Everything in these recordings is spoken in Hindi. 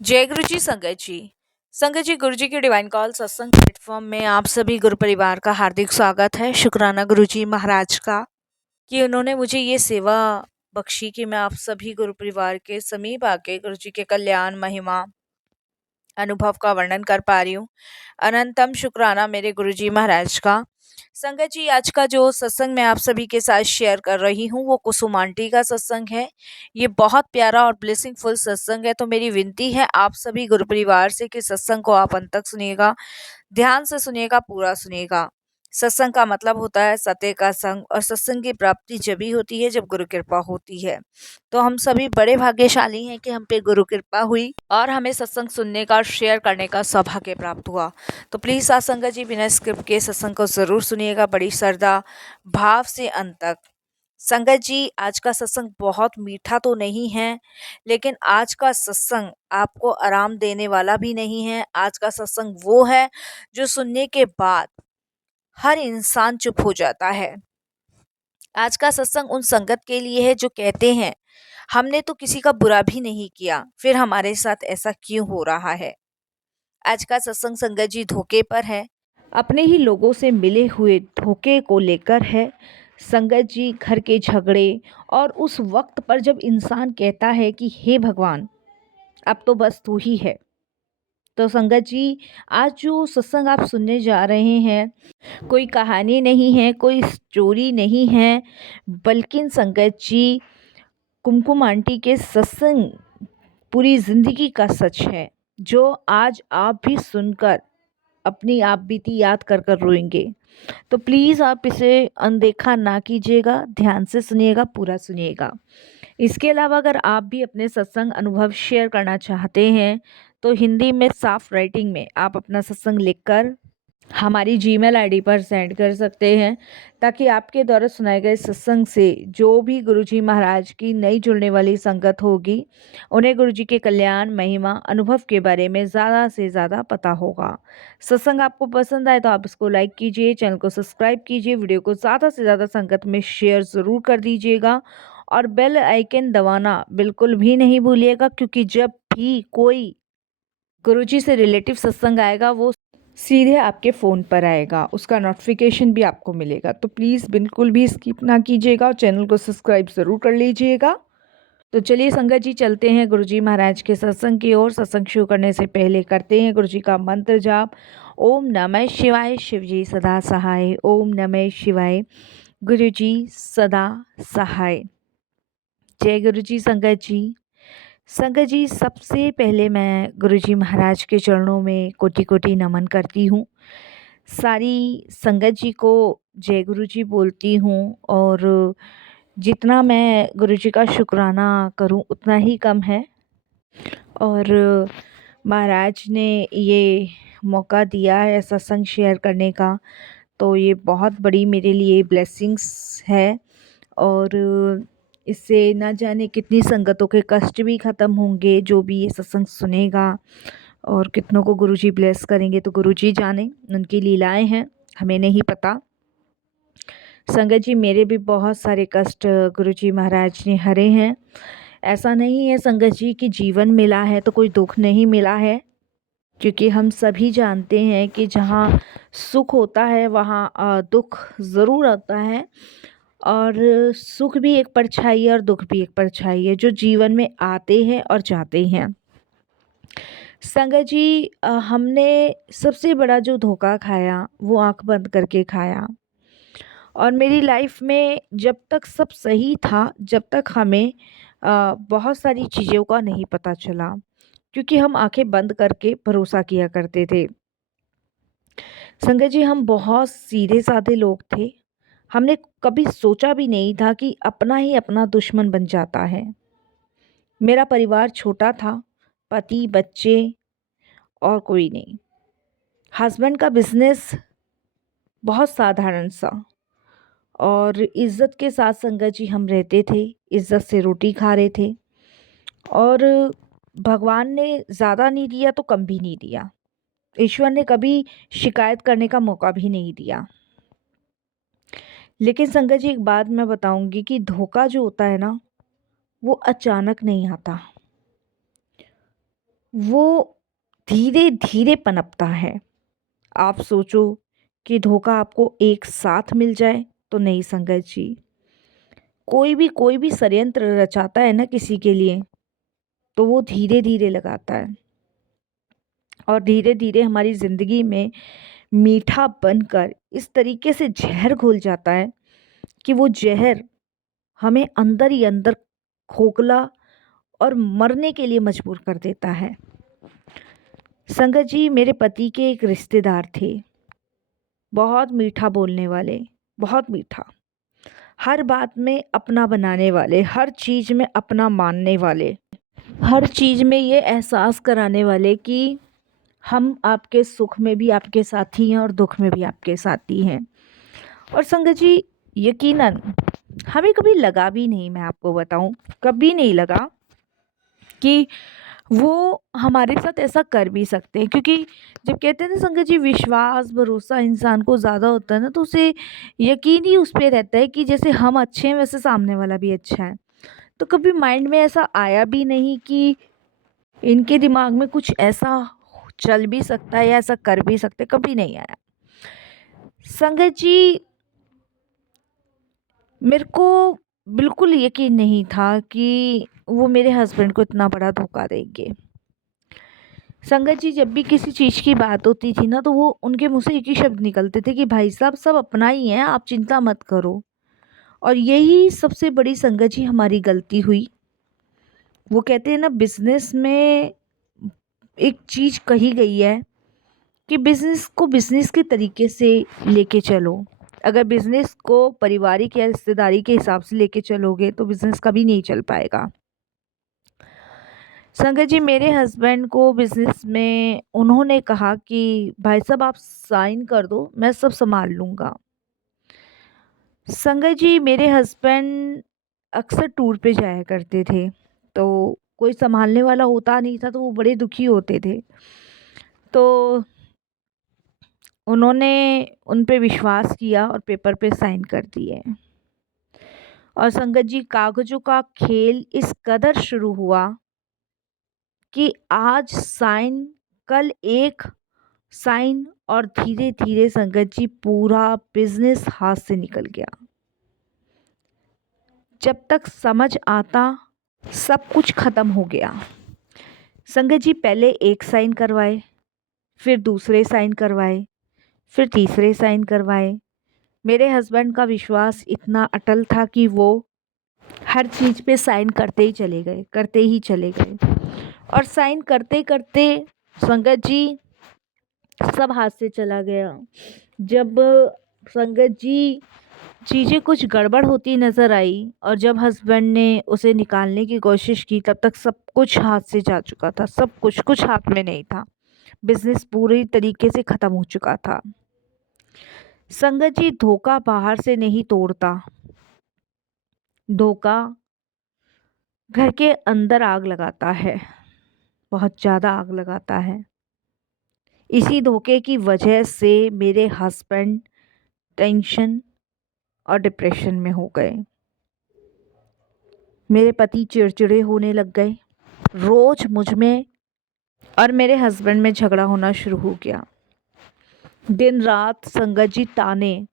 जय गुरु जी संगत जी। संगत जी, गुरु जी के डिवाइन कॉल सत्संग प्लेटफॉर्म में आप सभी गुरु परिवार का हार्दिक स्वागत है। शुक्राना गुरु जी महाराज का कि उन्होंने मुझे ये सेवा बख्शी कि मैं आप सभी गुरु परिवार के समीप आके गुरु जी के कल्याण महिमा अनुभव का वर्णन कर पा रही हूँ। अनंतम शुक्राना मेरे गुरु जी महाराज का। संगत जी, आज का जो सत्संग मैं आप सभी के साथ शेयर कर रही हूँ वो कुसुम आंटी का सत्संग है। ये बहुत प्यारा और ब्लेसिंगफुल सत्संग है, तो मेरी विनती है आप सभी गुरु परिवार से कि सत्संग को आप अंत तक सुनिएगा, ध्यान से सुनिएगा, पूरा सुनिएगा। सत्संग का मतलब होता है सत्य का संग, और सत्संग की प्राप्ति जब ही होती है जब गुरु कृपा होती है। तो हम सभी बड़े भाग्यशाली हैं कि हम पे गुरु कृपा हुई और हमें सत्संग सुनने का और शेयर करने का सौभाग्य प्राप्त हुआ। तो प्लीज़ सत्संग जी बिना स्क्रिप्ट के सत्संग को ज़रूर सुनिएगा, बड़ी श्रद्धा भाव से अंत तक। संगत जी, आज का सत्संग बहुत मीठा तो नहीं है, लेकिन आज का सत्संग आपको आराम देने वाला भी नहीं है। आज का सत्संग वो है जो सुनने के बाद हर इंसान चुप हो जाता है। आज का सत्संग उन संगत के लिए है जो कहते हैं हमने तो किसी का बुरा भी नहीं किया, फिर हमारे साथ ऐसा क्यों हो रहा है। आज का सत्संग संगत जी धोखे पर है, अपने ही लोगों से मिले हुए धोखे को लेकर है। संगत जी, घर के झगड़े और उस वक्त पर जब इंसान कहता है कि हे भगवान, अब तो बस तू ही है। तो संगत जी, आज जो सत्संग आप सुनने जा रहे हैं कोई कहानी नहीं है, कोई स्टोरी नहीं है, बल्कि संगत जी कुमकुम आंटी के सत्संग पूरी ज़िंदगी का सच है, जो आज आप भी सुनकर अपनी आप बीती याद कर कर रोएंगे। तो प्लीज़ आप इसे अनदेखा ना कीजिएगा, ध्यान से सुनिएगा, पूरा सुनिएगा। इसके अलावा अगर आप भी अपने सत्संग अनुभव शेयर करना चाहते हैं तो हिंदी में साफ राइटिंग में आप अपना सत्संग लिखकर हमारी जीमेल आईडी पर सेंड कर सकते हैं, ताकि आपके द्वारा सुनाए गए सत्संग से जो भी गुरुजी महाराज की नई जुड़ने वाली संगत होगी उन्हें गुरुजी के कल्याण महिमा अनुभव के बारे में ज़्यादा से ज़्यादा पता होगा। सत्संग आपको पसंद आए तो आप इसको लाइक कीजिए, चैनल को सब्सक्राइब कीजिए, वीडियो को ज़्यादा से ज़्यादा संगत में शेयर ज़रूर कर दीजिएगा और बेल आइकन दबाना बिल्कुल भी नहीं भूलिएगा, क्योंकि जब भी कोई गुरुजी से रिलेटिव सत्संग आएगा वो सीधे आपके फ़ोन पर आएगा, उसका नोटिफिकेशन भी आपको मिलेगा। तो प्लीज़ बिल्कुल भी स्किप ना कीजिएगा और चैनल को सब्सक्राइब ज़रूर कर लीजिएगा। तो चलिए संगत जी, चलते हैं गुरुजी महाराज के सत्संग की ओर। सत्संग शुरू करने से पहले करते हैं गुरुजी का मंत्र जाप। ओम नमः शिवाय, शिवजी सदा सहाय। ओम नमः शिवाय, गुरुजी सदा सहाय। जय गुरुजी संगत जी। संगत जी, सबसे पहले मैं गुरुजी महाराज के चरणों में कोटि कोटि नमन करती हूँ। सारी संगत जी को जय गुरु जी बोलती हूँ, और जितना मैं गुरु जी का शुक्राना करूँ उतना ही कम है। और महाराज ने ये मौका दिया है सत्संग शेयर करने का, तो ये बहुत बड़ी मेरे लिए ब्लेसिंग्स है। और इससे ना जाने कितनी संगतों के कष्ट भी ख़त्म होंगे जो भी ये सत्संग सुनेगा, और कितनों को गुरुजी ब्लेस करेंगे तो गुरुजी जाने, उनकी लीलाएं हैं, हमें नहीं पता। संगत जी, मेरे भी बहुत सारे कष्ट गुरुजी महाराज ने हरे हैं। ऐसा नहीं है संगत जी कि जीवन मिला है तो कोई दुख नहीं मिला है, क्योंकि हम सभी जानते हैं कि जहाँ सुख होता है वहाँ दुख ज़रूर आता है। और सुख भी एक परछाई है और दुख भी एक परछाई है, जो जीवन में आते हैं और जाते हैं। संगत जी, हमने सबसे बड़ा जो धोखा खाया वो आंख बंद करके खाया। और मेरी लाइफ में जब तक सब सही था, जब तक हमें बहुत सारी चीज़ों का नहीं पता चला, क्योंकि हम आंखें बंद करके भरोसा किया करते थे। संगत जी, हम बहुत सीधे साधे लोग थे। हमने कभी सोचा भी नहीं था कि अपना ही अपना दुश्मन बन जाता है। मेरा परिवार छोटा था, पति, बच्चे और कोई नहीं। हस्बैंड का बिजनेस बहुत साधारण सा, और इज़्ज़त के साथ संगत जी हम रहते थे, इज़्ज़त से रोटी खा रहे थे। और भगवान ने ज़्यादा नहीं दिया तो कम भी नहीं दिया। ईश्वर ने कभी शिकायत करने का मौका भी नहीं दिया। लेकिन संगत जी, एक बात मैं बताऊंगी कि धोखा जो होता है ना, वो अचानक नहीं आता। वो धीरे धीरे पनपता है। आप सोचो कि धोखा आपको एक साथ मिल जाए तो नहीं संगत जी। कोई भी षड्यंत्र रचाता है ना किसी के लिए, तो वो धीरे धीरे लगाता है और धीरे धीरे हमारी ज़िंदगी में मीठा बनकर इस तरीके से जहर घुल जाता है कि वो जहर हमें अंदर ही अंदर खोखला और मरने के लिए मजबूर कर देता है। संगत जी, मेरे पति के एक रिश्तेदार थे, बहुत मीठा बोलने वाले, बहुत मीठा, हर बात में अपना बनाने वाले, हर चीज़ में अपना मानने वाले, हर चीज़ में ये एहसास कराने वाले कि हम आपके सुख में भी आपके साथी हैं और दुख में भी आपके साथी हैं। और संगत जी, यकीनन हमें कभी लगा भी नहीं, मैं आपको बताऊं, कभी नहीं लगा कि वो हमारे साथ ऐसा कर भी सकते हैं। क्योंकि जब कहते हैं ना संगत जी, विश्वास भरोसा इंसान को ज़्यादा होता है ना, तो उसे यकीन ही उस पे रहता है कि जैसे हम अच्छे हैं वैसे सामने वाला भी अच्छा है। तो कभी माइंड में ऐसा आया भी नहीं कि इनके दिमाग में कुछ ऐसा चल भी सकता है या ऐसा कर भी सकते, कभी नहीं आया। संगत जी, मेरे को बिल्कुल यकीन नहीं था कि वो मेरे हस्बैंड को इतना बड़ा धोखा देंगे। संगत जी, जब भी किसी चीज़ की बात होती थी ना, तो वो उनके मुंह से एक ही शब्द निकलते थे कि भाई साहब सब अपना ही है, आप चिंता मत करो। और यही सबसे बड़ी संगत जी हमारी गलती हुई। वो कहते हैं ना, बिजनेस में एक चीज़ कही गई है कि बिजनेस को बिजनेस के तरीके से लेके चलो। अगर बिजनेस को पारिवारिक या रिश्तेदारी के हिसाब से लेके चलोगे तो बिजनेस कभी नहीं चल पाएगा। संगत जी, मेरे हस्बैंड को बिजनेस में उन्होंने कहा कि भाई साहब आप साइन कर दो, मैं सब संभाल लूँगा। संगत जी, मेरे हस्बैंड अक्सर टूर पे जाया करते थे, तो कोई संभालने वाला होता नहीं था, तो वो बड़े दुखी होते थे। तो उन्होंने उन पे विश्वास किया और पेपर पे साइन कर दिए। और संगत जी, कागज़ों का खेल इस कदर शुरू हुआ कि आज साइन, कल एक साइन, और धीरे धीरे संगत जी पूरा बिजनेस हाथ से निकल गया। जब तक समझ आता सब कुछ खत्म हो गया। संगत जी, पहले एक साइन करवाए, फिर दूसरे साइन करवाए, फिर तीसरे साइन करवाए। मेरे हस्बैंड का विश्वास इतना अटल था कि वो हर चीज़ पे साइन करते ही चले गए, करते ही चले गए। और साइन करते करते संगत जी सब हाथ से चला गया। जब संगत जी चीज़ें कुछ गड़बड़ होती नज़र आई और जब हस्बैंड ने उसे निकालने की कोशिश की, तब तक सब कुछ हाथ से जा चुका था, सब कुछ, कुछ हाथ में नहीं था। बिजनेस पूरी तरीके से ख़त्म हो चुका था। संगत जी, धोखा बाहर से नहीं तोड़ता, धोखा घर के अंदर आग लगाता है, बहुत ज़्यादा आग लगाता है। इसी धोखे की वजह से मेरे हस्बैंड टेंशन और डिप्रेशन में हो गए। मेरे पति चिड़चिड़े होने लग गए। रोज़ मुझ में और मेरे हस्बैंड में झगड़ा होना शुरू हो गया। दिन रात संगत जी ताने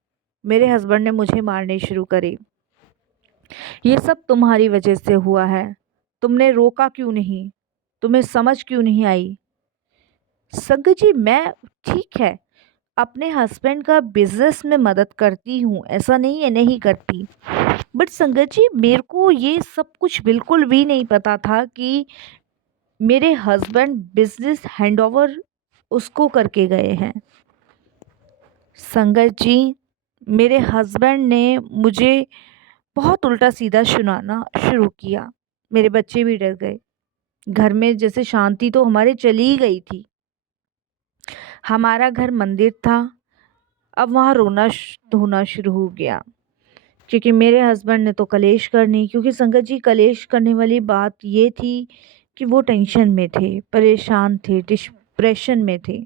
मेरे हस्बैंड ने मुझे मारने शुरू करे। ये सब तुम्हारी वजह से हुआ है, तुमने रोका क्यों नहीं, तुम्हें समझ क्यों नहीं आई। संगत जी, मैं ठीक है अपने हस्बैंड का बिजनेस में मदद करती हूँ, ऐसा नहीं है नहीं करती, बट संगत जी मेरे को ये सब कुछ बिल्कुल भी नहीं पता था कि मेरे हस्बैंड बिजनेस हैंडओवर उसको करके गए हैं। संगत जी, मेरे हस्बैंड ने मुझे बहुत उल्टा सीधा सुनाना शुरू किया। मेरे बच्चे भी डर गए। घर में जैसे शांति तो हमारे चली ही गई थी। हमारा घर मंदिर था, अब वहाँ रोना धोना शुरू हो गया क्योंकि मेरे हस्बैंड ने तो कलेश करनी। क्योंकि संगत जी, कलेश करने वाली बात ये थी कि वो टेंशन में थे, परेशान थे, डिप्रेशन में थे।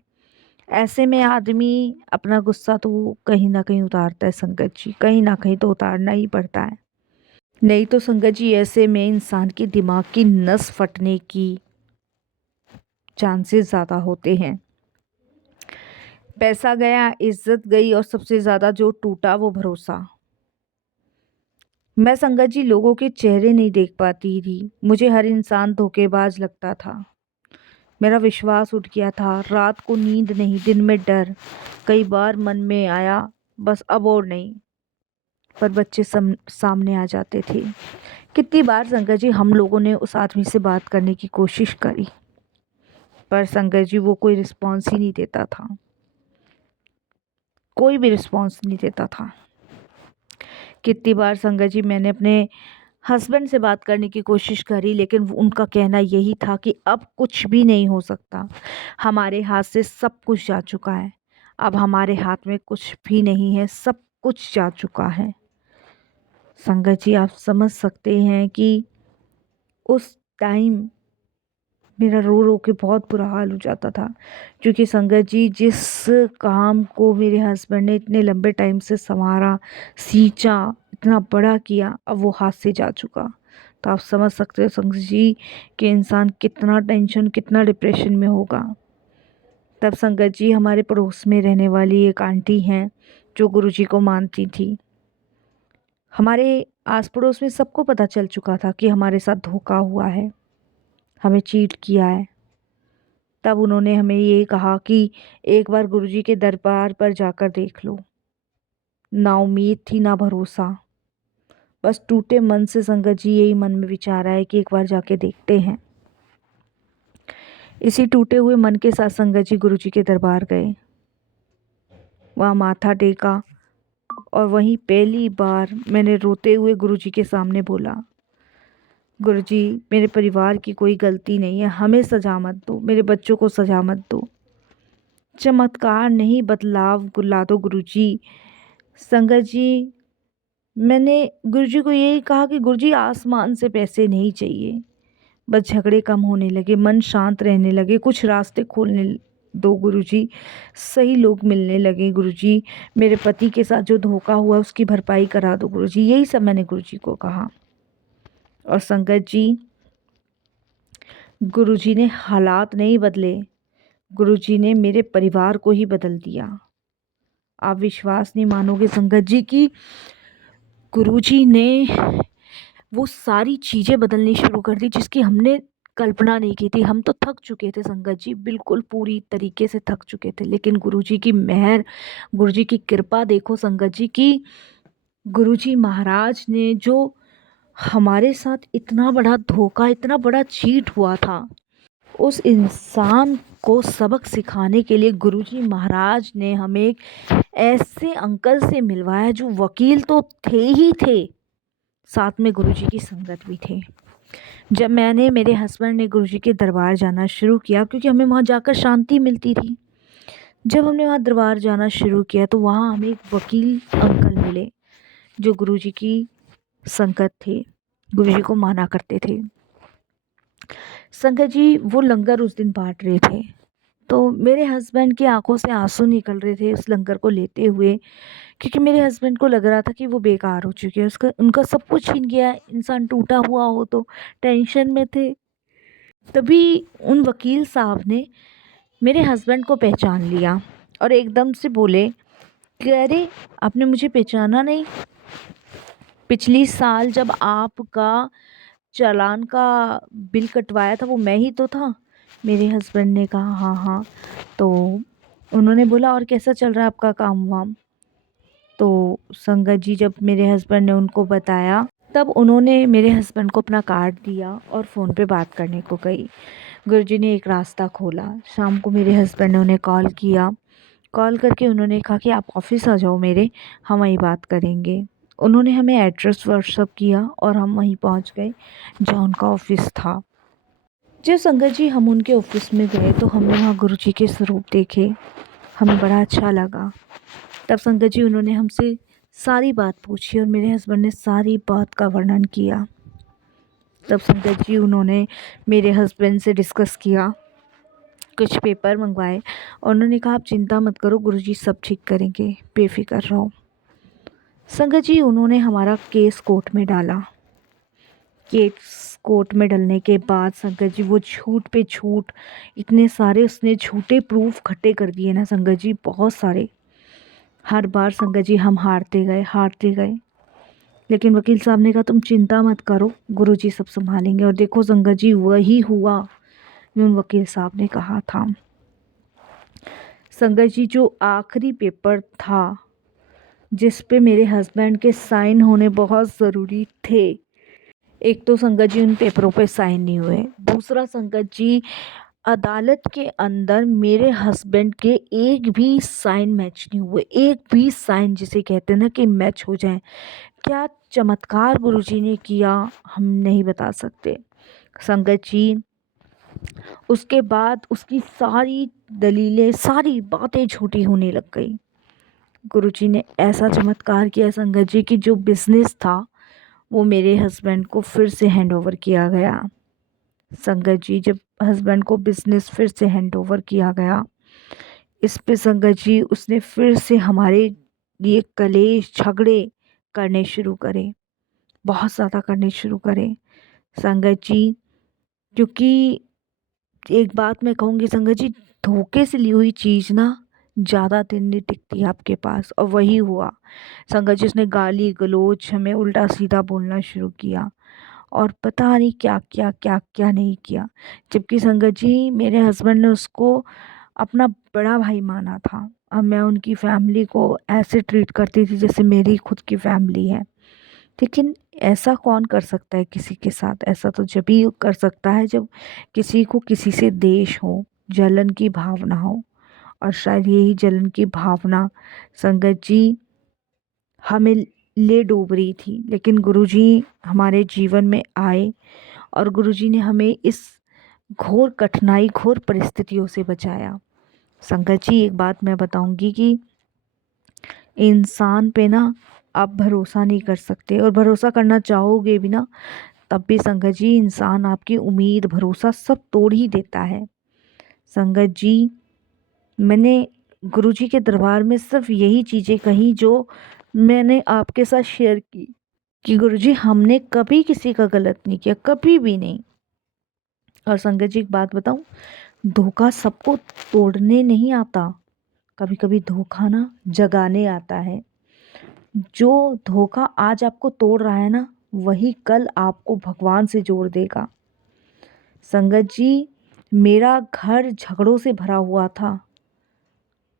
ऐसे में आदमी अपना गुस्सा तो कहीं ना कहीं उतारता है संगत जी, कहीं ना कहीं तो उतारना ही पड़ता है। नहीं तो संगत जी, ऐसे में इंसान के दिमाग की नस फटने की चांसेस ज़्यादा होते हैं। पैसा गया, इज्जत गई और सबसे ज़्यादा जो टूटा वो भरोसा। मैं संगत जी लोगों के चेहरे नहीं देख पाती थी। मुझे हर इंसान धोखेबाज लगता था। मेरा विश्वास उठ गया था। रात को नींद नहीं, दिन में डर। कई बार मन में आया बस अब और नहीं, पर बच्चे सामने आ जाते थे। कितनी बार संगत जी हम लोगों ने उस आदमी से बात करने की कोशिश करी, पर संगत जी वो कोई रिस्पॉन्स ही नहीं देता था। कोई भी रिस्पॉन्स नहीं देता था। कितनी बार संगत जी मैंने अपने हस्बैंड से बात करने की कोशिश करी, लेकिन उनका कहना यही था कि अब कुछ भी नहीं हो सकता, हमारे हाथ से सब कुछ जा चुका है, अब हमारे हाथ में कुछ भी नहीं है, सब कुछ जा चुका है। संगत जी आप समझ सकते हैं कि उस टाइम मेरा रो रो के बहुत बुरा हाल हो जाता था, क्योंकि संगत जी जिस काम को मेरे हस्बैंड ने इतने लंबे टाइम से संवारा, सींचा, इतना बड़ा किया, अब वो हाथ से जा चुका। तो आप समझ सकते हो संगत जी कि इंसान कितना टेंशन, कितना डिप्रेशन में होगा। तब संगत जी हमारे पड़ोस में रहने वाली एक आंटी हैं जो गुरुजी को मानती थी। हमारे आस पड़ोस में सबको पता चल चुका था कि हमारे साथ धोखा हुआ है, हमें चीट किया है। तब उन्होंने हमें ये कहा कि एक बार गुरुजी के दरबार पर जाकर देख लो। ना उम्मीद थी ना भरोसा, बस टूटे मन से संगत जी यही मन में विचार आया कि एक बार जाके देखते हैं। इसी टूटे हुए मन के साथ संगत जी गुरुजी के दरबार गए, वहाँ माथा टेका और वहीं पहली बार मैंने रोते हुए गुरुजी के सामने बोला, गुरुजी मेरे परिवार की कोई गलती नहीं है, हमें सजा मत दो, मेरे बच्चों को सजा मत दो, चमत्कार नहीं बदलाव ला दो गुरुजी। संगत जी मैंने गुरुजी को यही कहा कि गुरुजी आसमान से पैसे नहीं चाहिए, बस झगड़े कम होने लगे, मन शांत रहने लगे, कुछ रास्ते खोलने दो गुरुजी, सही लोग मिलने लगे गुरुजी, मेरे पति के साथ जो धोखा हुआ उसकी भरपाई करा दो गुरुजी। यही सब मैंने गुरुजी को कहा। और संगत जी गुरुजी ने हालात नहीं बदले, गुरुजी ने मेरे परिवार को ही बदल दिया। आप विश्वास नहीं मानोगे संगत जी कि गुरुजी ने वो सारी चीज़ें बदलनी शुरू कर दी जिसकी हमने कल्पना नहीं की थी। हम तो थक चुके थे संगत जी, बिल्कुल पूरी तरीके से थक चुके थे, लेकिन गुरुजी की मेहर, गुरुजी की कृपा देखो संगत जी की गुरुजी महाराज ने जो हमारे साथ इतना बड़ा धोखा, इतना बड़ा चीट हुआ था, उस इंसान को सबक सिखाने के लिए गुरुजी महाराज ने हमें एक ऐसे अंकल से मिलवाया जो वकील तो थे ही थे, साथ में गुरुजी की संगत भी थे। जब मेरे हस्बैंड ने गुरुजी के दरबार जाना शुरू किया, क्योंकि हमें वहाँ जाकर शांति मिलती थी, जब हमने वहाँ दरबार जाना शुरू किया तो वहाँ हमें एक वकील अंकल मिले जो गुरुजी की संगत थे, गुरुजी को माना करते थे। संगत जी वो लंगर उस दिन बांट रहे थे, तो मेरे हस्बैंड की आंखों से आंसू निकल रहे थे उस लंगर को लेते हुए, क्योंकि मेरे हस्बैंड को लग रहा था कि वो बेकार हो चुके हैं, उसका उनका सब कुछ छीन गया। इंसान टूटा हुआ हो तो टेंशन में थे। तभी उन वकील साहब ने मेरे हस्बैंड को पहचान लिया और एकदम से बोले कि अरे आपने मुझे पहचाना नहीं, पिछली साल जब आपका चालान का बिल कटवाया था वो मैं ही तो था। मेरे हस्बैंड ने कहा हाँ हाँ। तो उन्होंने बोला और कैसा चल रहा है आपका काम वाम। तो संगत जी जब मेरे हस्बैंड ने उनको बताया, तब उन्होंने मेरे हस्बैंड को अपना कार्ड दिया और फ़ोन पे बात करने को कही। गुरुजी ने एक रास्ता खोला। शाम को मेरे हस्बैंड ने उन्हें कॉल किया, कॉल करके उन्होंने कहा कि आप ऑफ़िस आ जाओ मेरे, हम वहीं बात करेंगे। उन्होंने हमें एड्रेस व्हाट्सअप किया और हम वहीं पहुंच गए जहाँ उनका ऑफ़िस था। जब संगत जी हम उनके ऑफ़िस में गए तो हमने वहाँ गुरुजी के स्वरूप देखे, हमें बड़ा अच्छा लगा। तब संगत जी उन्होंने हमसे सारी बात पूछी और मेरे हस्बैंड ने सारी बात का वर्णन किया। तब संगत जी उन्होंने मेरे हस्बैंड से डिस्कस किया, कुछ पेपर मंगवाए और उन्होंने कहा आप चिंता मत करो, गुरुजी सब ठीक करेंगे, बेफिक्र रहो। संगत जी उन्होंने हमारा केस कोर्ट में डाला। केस कोर्ट में डलने के बाद संगत जी वो झूठ पे झूठ, इतने सारे उसने झूठे प्रूफ इकट्ठे कर दिए ना संगत जी, बहुत सारे। हर बार संगत जी हम हारते गए हारते गए, लेकिन वकील साहब ने कहा तुम चिंता मत करो, गुरुजी सब संभालेंगे। और देखो संगत जी वही हुआ जो उन वकील साहब ने कहा था। संगत जी जो आखिरी पेपर था जिस पे मेरे हस्बैंड के साइन होने बहुत ज़रूरी थे, एक तो संगत जी उन पेपरों पे साइन नहीं हुए, दूसरा संगत जी अदालत के अंदर मेरे हस्बैंड के एक भी साइन मैच नहीं हुए, एक भी साइन जिसे कहते हैं ना कि मैच हो जाए। क्या चमत्कार गुरुजी ने किया हम नहीं बता सकते संगत जी। उसके बाद उसकी सारी दलीलें सारी बातें झूठी होने लग गई। गुरुजी ने ऐसा चमत्कार किया संगत जी कि जो बिजनेस था वो मेरे हस्बैंड को फिर से हैंड ओवर किया गया। संगत जी जब हस्बैंड को बिजनेस फिर से हैंड ओवर किया गया, इस पे संगत जी उसने फिर से हमारे लिए कलेश झगड़े करने शुरू करे, बहुत ज़्यादा करने शुरू करे संगत जी। क्योंकि एक बात मैं कहूँगी संगत जी, धोखे से ली हुई चीज़ ना ज़्यादा दिन नहीं टिकती आपके पास, और वही हुआ संगत जी। उसने गाली गलौज हमें उल्टा सीधा बोलना शुरू किया और पता नहीं क्या क्या क्या क्या नहीं किया, जबकि संगत जी मेरे हस्बैंड ने उसको अपना बड़ा भाई माना था। अब मैं उनकी फैमिली को ऐसे ट्रीट करती थी जैसे मेरी खुद की फैमिली है। लेकिन ऐसा कौन कर सकता है किसी के साथ, ऐसा तो जब ही कर सकता है जब किसी को किसी से द्वेष हो, जलन की भावना हो। और शायद यही जलन की भावना संगत जी हमें ले डूब रही थी, लेकिन गुरुजी हमारे जीवन में आए और गुरुजी ने हमें इस घोर कठिनाई घोर परिस्थितियों से बचाया। संगत जी एक बात मैं बताऊंगी कि इंसान पे ना आप भरोसा नहीं कर सकते, और भरोसा करना चाहोगे भी ना तब भी संगत जी इंसान आपकी उम्मीद भरोसा सब तोड़ ही देता है। संगत जी मैंने गुरुजी के दरबार में सिर्फ यही चीज़ें कही जो मैंने आपके साथ शेयर की, कि गुरुजी हमने कभी किसी का गलत नहीं किया, कभी भी नहीं। और संगत जी एक बात बताऊं, धोखा सबको तोड़ने नहीं आता, कभी कभी धोखा ना जगाने आता है। जो धोखा आज आपको तोड़ रहा है ना वही कल आपको भगवान से जोड़ देगा। संगत जी मेरा घर झगड़ों से भरा हुआ था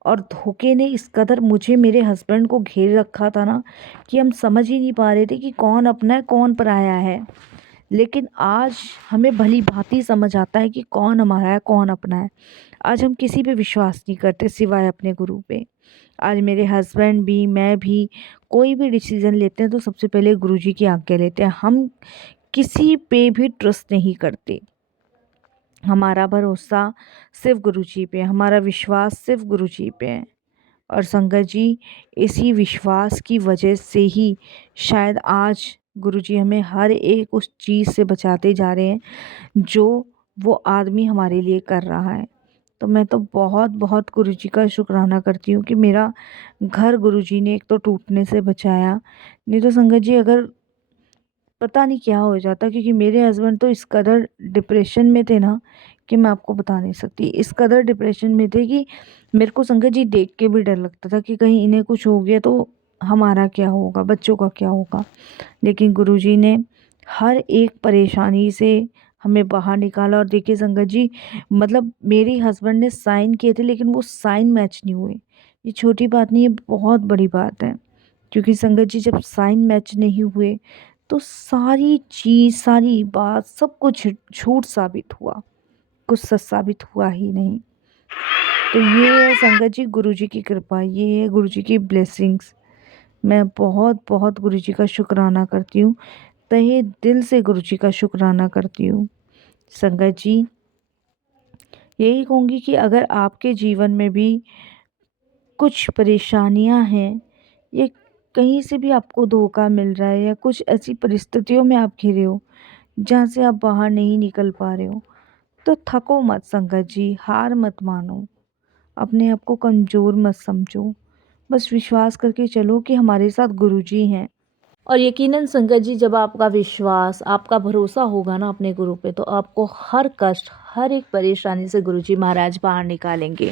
और धोखे ने इस कदर मुझे मेरे हस्बैंड को घेर रखा था ना कि हम समझ ही नहीं पा रहे थे कि कौन अपना है कौन पराया है। लेकिन आज हमें भली भांति समझ आता है कि कौन हमारा है कौन अपना है। आज हम किसी पे विश्वास नहीं करते सिवाय अपने गुरु पे। आज मेरे हस्बैंड भी मैं भी कोई भी डिसीज़न लेते हैं तो सबसे पहले गुरुजी की आज्ञा लेते हैं, हम किसी पे भी ट्रस्ट नहीं करते। हमारा भरोसा सिर्फ गुरुजी पे, हमारा विश्वास सिर्फ गुरुजी पे है। और संगत जी इसी विश्वास की वजह से ही शायद आज गुरुजी हमें हर एक उस चीज़ से बचाते जा रहे हैं जो वो आदमी हमारे लिए कर रहा है। तो मैं तो बहुत बहुत गुरुजी का शुक्राना करती हूँ कि मेरा घर गुरुजी ने एक तो टूटने से बचाया, नहीं तो संगत जी अगर पता नहीं क्या हो जाता, क्योंकि मेरे हस्बैंड तो इस कदर डिप्रेशन में थे ना कि मैं आपको बता नहीं सकती। इस कदर डिप्रेशन में थे कि मेरे को संगत जी देख के भी डर लगता था कि कहीं इन्हें कुछ हो गया तो हमारा क्या होगा, बच्चों का क्या होगा। लेकिन गुरुजी ने हर एक परेशानी से हमें बाहर निकाला। और देखिए संगत जी मतलब मेरे हस्बैंड ने साइन किए थे लेकिन वो साइन मैच नहीं हुए। ये छोटी बात नहीं है, बहुत बड़ी बात है। क्योंकि संगत जी जब साइन मैच नहीं हुए तो सारी चीज़ सारी बात सब कुछ झूठ साबित हुआ, कुछ सच साबित हुआ ही नहीं। तो ये है संगत जी गुरुजी की कृपा, ये है गुरुजी की ब्लेसिंग्स। मैं बहुत बहुत गुरुजी का शुक्राना करती हूँ, तहे दिल से गुरुजी का शुक्राना करती हूँ। संगत जी यही कहूँगी कि अगर आपके जीवन में भी कुछ परेशानियाँ हैं या कहीं से भी आपको धोखा मिल रहा है या कुछ ऐसी परिस्थितियों में आप घिरे हो जहाँ से आप बाहर नहीं निकल पा रहे हो, तो थको मत संगत जी, हार मत मानो, अपने आप को कमज़ोर मत समझो। बस विश्वास करके चलो कि हमारे साथ गुरुजी हैं और यकीनन संगत जी, जब आपका विश्वास, आपका भरोसा होगा ना अपने गुरु पे, तो आपको हर कष्ट, हर एक परेशानी से गुरुजी महाराज बाहर निकालेंगे।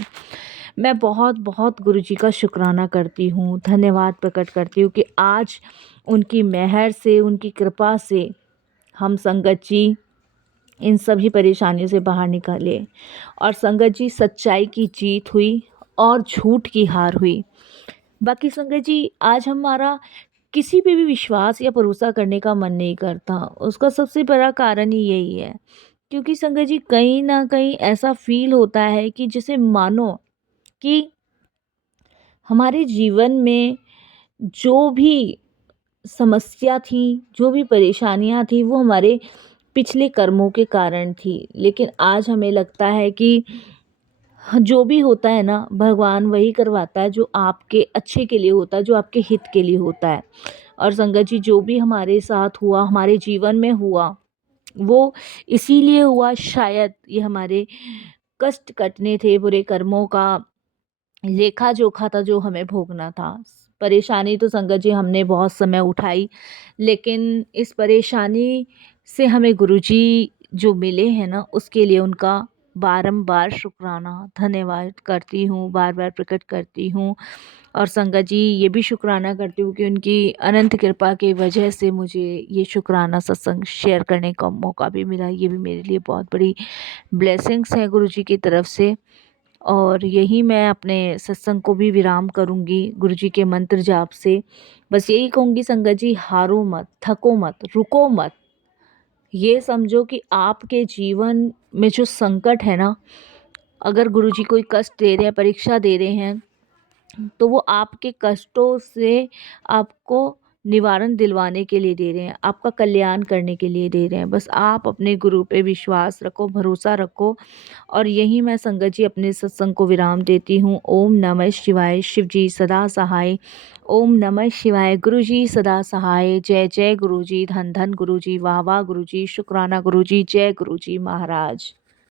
मैं बहुत बहुत गुरुजी का शुक्राना करती हूँ, धन्यवाद प्रकट करती हूँ कि आज उनकी मेहर से, उनकी कृपा से हम संगत जी इन सभी परेशानियों से बाहर निकाले और संगत जी सच्चाई की जीत हुई और झूठ की हार हुई। बाकी संगत जी, आज हमारा किसी पे भी विश्वास या भरोसा करने का मन नहीं करता। उसका सबसे बड़ा कारण ही यही है, क्योंकि संगत जी कहीं न कहीं ऐसा फ़ील होता है कि जैसे मानो कि हमारे जीवन में जो भी समस्या थी, जो भी परेशानियाँ थी, वो हमारे पिछले कर्मों के कारण थी। लेकिन आज हमें लगता है कि जो भी होता है ना, भगवान वही करवाता है जो आपके अच्छे के लिए होता है, जो आपके हित के लिए होता है। और संगत जी, जो भी हमारे साथ हुआ, हमारे जीवन में हुआ, वो इसीलिए हुआ, शायद ये हमारे कष्ट कटने थे, बुरे कर्मों का लेखा जोखा था जो हमें भोगना था। परेशानी तो संगत जी हमने बहुत समय उठाई, लेकिन इस परेशानी से हमें गुरुजी जो मिले हैं ना, उसके लिए उनका बारंबार शुक्राना, धन्यवाद करती हूँ, बार बार प्रकट करती हूँ। और संगत जी ये भी शुक्राना करती हूँ कि उनकी अनंत कृपा की वजह से मुझे ये शुक्राना सत्संग शेयर करने का मौका भी मिला। ये भी मेरे लिए बहुत बड़ी ब्लेसिंग्स हैं गुरुजी की तरफ से। और यही मैं अपने सत्संग को भी विराम करूँगी गुरुजी के मंत्र जाप से। बस यही कहूँगी संगत जी, हारो मत, थको मत, रुको मत। ये समझो कि आपके जीवन में जो संकट है ना, अगर गुरुजी कोई कष्ट दे रहे हैं, परीक्षा दे रहे हैं, तो वो आपके कष्टों से आपको निवारण दिलवाने के लिए दे रहे हैं, आपका कल्याण करने के लिए दे रहे हैं। बस आप अपने गुरु पे विश्वास रखो, भरोसा रखो। और यही मैं संगत जी अपने सत्संग को विराम देती हूँ। ओम नमः शिवाय। शिव जी सदा सहाय। ओम नमः शिवाय। गुरु जी सदा सहाय। जय जय गुरु जी, धन धन गुरु जी, वाह वाह गुरु जी, शुक्राना गुरु जी, जय गुरु जी महाराज।